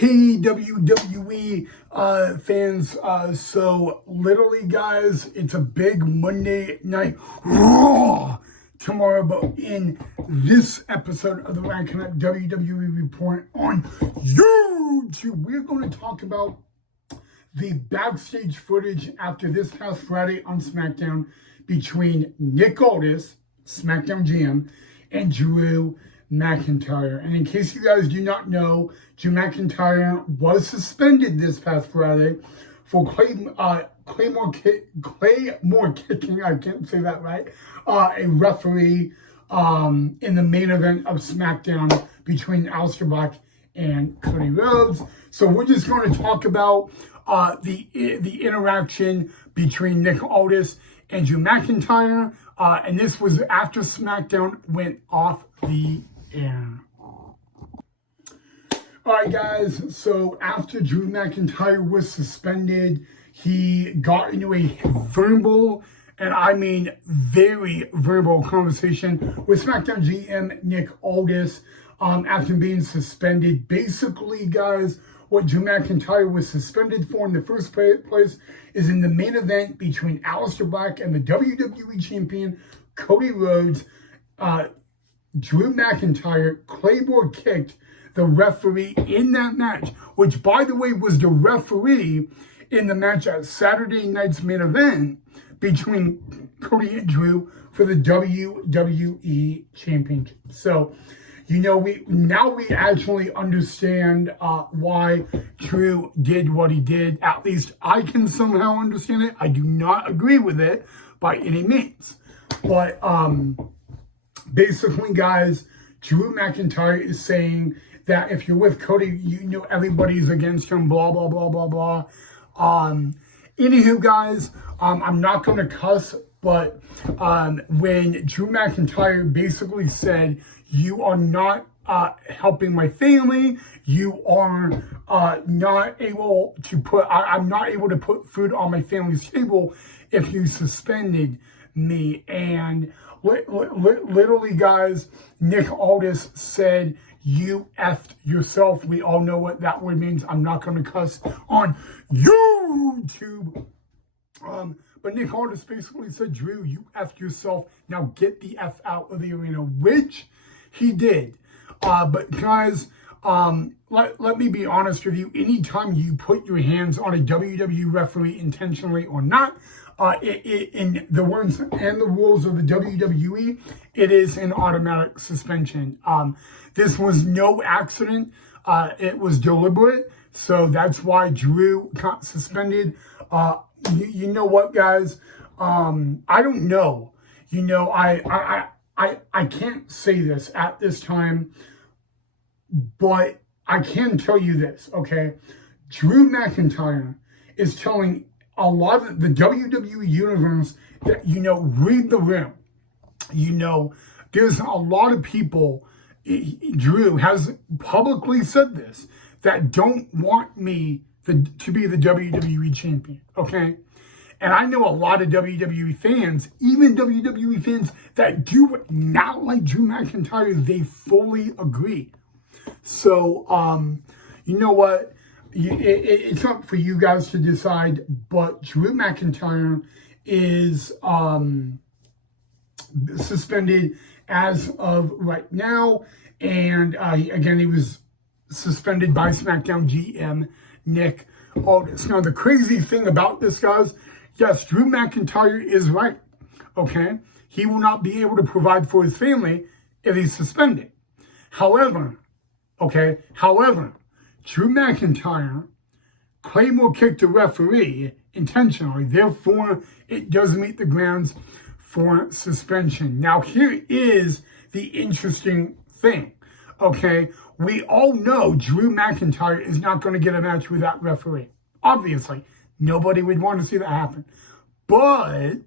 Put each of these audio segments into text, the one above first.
Hey WWE fans, so literally guys, it's a big Monday Night Raw tomorrow, but in this episode of the Ranking Up WWE Report on YouTube, we're going to talk about the backstage footage after this past Friday on SmackDown between Nick Aldis, SmackDown GM, and Drew McIntyre. And in case you guys do not know, Drew McIntyre was suspended this past Friday for Claymore kicking, I can't say that right, a referee in the main event of SmackDown between Aleister Black and Cody Rhodes. So we're just going to talk about the interaction between Nick Aldis and Drew McIntyre, and this was after SmackDown went off the air. Alright guys, so after Drew McIntyre was suspended, he got into a verbal, and I mean very verbal conversation with SmackDown GM Nick Aldis after being suspended. Basically, guys, what Drew McIntyre was suspended for in the first place is in the main event between Aleister Black and the WWE Champion Cody Rhodes. Drew McIntyre Claymore kicked the referee in that match, which, by the way, was the referee in the match at Saturday night's main event between Cody and Drew for the WWE Championship. So, you know, we actually understand why Drew did what he did. At least I can somehow understand it. I do not agree with it by any means. But basically, guys, Drew McIntyre is saying that if you're with Cody, you know everybody's against him, blah, blah, blah, blah, blah. Anywho, guys, I'm not going to cuss, but when Drew McIntyre basically said, you are not helping my family, you are not able to put, I'm not able to put food on my family's table if you suspended me. And literally, guys, Nick Aldis said, you effed yourself. We all know what that word means. I'm not going to cuss on YouTube. But Nick Aldis basically said, Drew, you effed yourself. Now get the F out of the arena, which he did. But guys, let me be honest with you. Anytime you put your hands on a WWE referee intentionally or not, in the words and the rules of the WWE, it is an automatic suspension. This was no accident. It was deliberate. So that's why Drew got suspended. You know what, guys? I don't know. You know, I can't say this at this time, but I can tell you this, okay? Drew McIntyre is telling a lot of the WWE universe that, you know, read the room. You know, there's a lot of people, Drew has publicly said this, that don't want me to be the WWE champion, okay? And I know a lot of WWE fans, even WWE fans that do not like Drew McIntyre, they fully agree. So, you know what? It's up for you guys to decide, but Drew McIntyre is suspended as of right now. And again, he was suspended by SmackDown GM Nick Aldis. Now, the crazy thing about this, guys, yes, Drew McIntyre is right, okay? He will not be able to provide for his family if he's suspended. However, Drew McIntyre Claymore kicked the referee intentionally. Therefore, it does meet the grounds for suspension. Now, here is the interesting thing, okay? We all know Drew McIntyre is not going to get a match with that referee. Obviously, nobody would want to see that happen. But,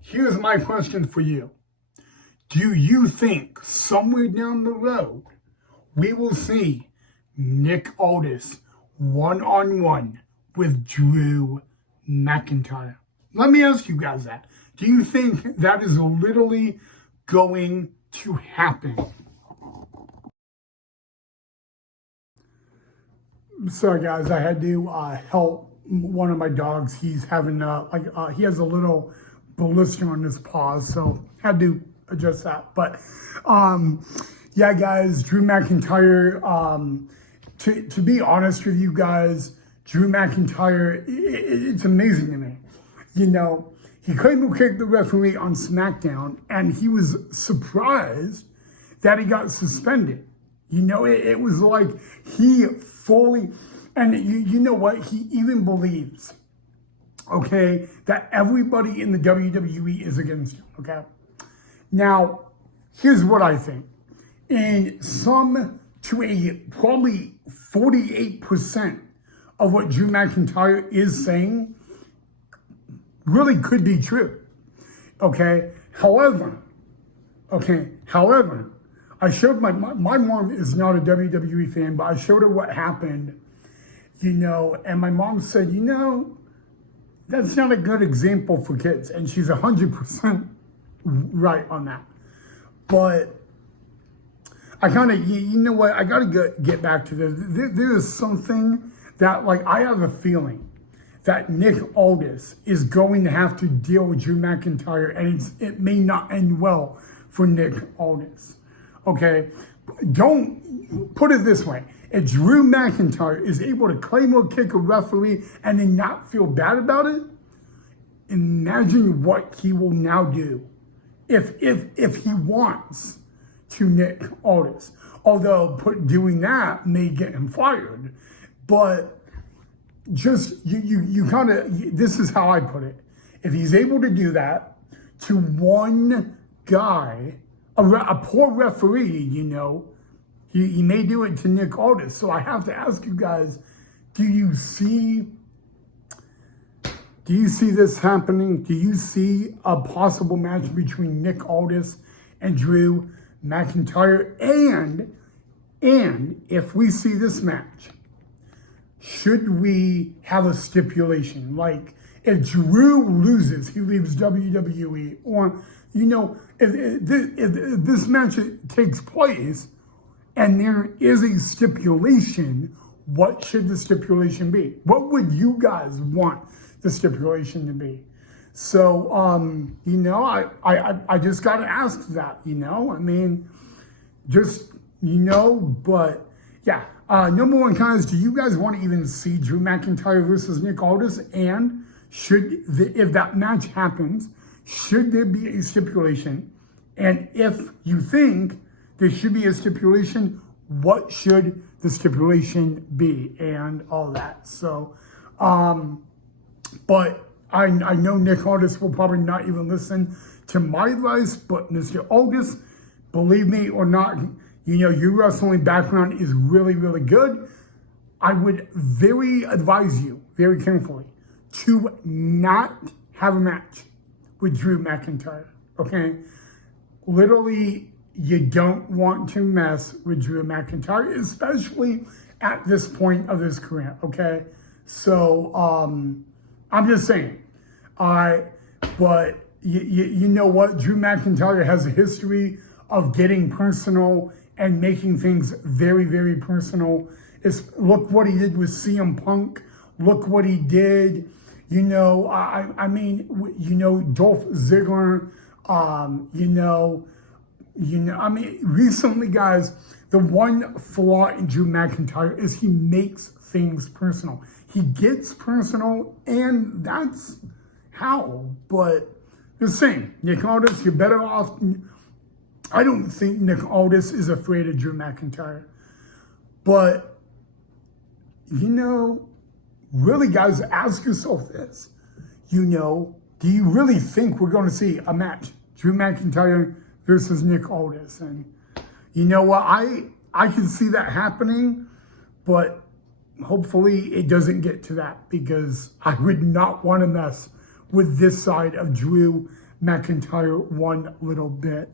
here's my question for you. Do you think somewhere down the road, we will see Nick Aldis one-on-one with Drew McIntyre? Let me ask you guys that. Do you think that is literally going to happen? Sorry guys, I had to help one of my dogs. He's having he has a little blister on his paws, so had to adjust that. But yeah, guys, Drew McIntyre. To be honest with you guys, Drew McIntyre, it's amazing to me. You know, he couldn't kick the referee on SmackDown, and he was surprised that he got suspended. You know, it was like he fully, and you know what? He even believes, okay, that everybody in the WWE is against him, okay? Now, here's what I think. And some to a probably 48% of what Drew McIntyre is saying really could be true, okay? However, I showed my mom is not a WWE fan, but I showed her what happened, you know, and my mom said, you know, that's not a good example for kids. And she's 100% right on that. But I kind of, you know what, I got to get back to this. There is something that, like, I have a feeling that Nick Aldis is going to have to deal with Drew McIntyre, and it may not end well for Nick Aldis. Okay, don't put it this way. If Drew McIntyre is able to claim or kick a referee and then not feel bad about it, imagine what he will now do if he wants to Nick Aldis. Although doing that may get him fired, but just you kind of, this is how I put it. If he's able to do that to one guy, a poor referee, you know, he may do it to Nick Aldis. So I have to ask you guys, do you see this happening? Do you see a possible match between Nick Aldis and Drew McIntyre? And if we see this match, should we have a stipulation? Like, if Drew loses, he leaves WWE, or, you know, if this match takes place and there is a stipulation, what should the stipulation be? What would you guys want the stipulation to be? So, you know, I just got to ask that, you know, I mean, just, you know, but yeah. Number one, guys, do you guys want to even see Drew McIntyre versus Nick Aldis? And if that match happens, should there be a stipulation? And if you think there should be a stipulation, what should the stipulation be? And all that. So, but I know Nick Aldis will probably not even listen to my advice, but Mr. Aldis, believe me or not, you know, your wrestling background is really, really good. I would advise you very carefully to not have a match with Drew McIntyre, okay? Literally, you don't want to mess with Drew McIntyre, especially at this point of his career, okay? So, I'm just saying. But you know what? Drew McIntyre has a history of getting personal and making things very, very personal. Look what he did with CM Punk. Look what he did. You know, I mean, you know, Dolph Ziggler. I mean, recently, guys, the one flaw in Drew McIntyre is he makes things personal. He gets personal, and that's how. But the same, Nick Aldis, you're better off. I don't think Nick Aldis is afraid of Drew McIntyre. But, you know, really, guys, ask yourself this. You know, do you really think we're going to see a match? Drew McIntyre versus Nick Aldis. And you know what? I can see that happening, but hopefully it doesn't get to that, because I would not want to mess with this side of Drew McIntyre one little bit.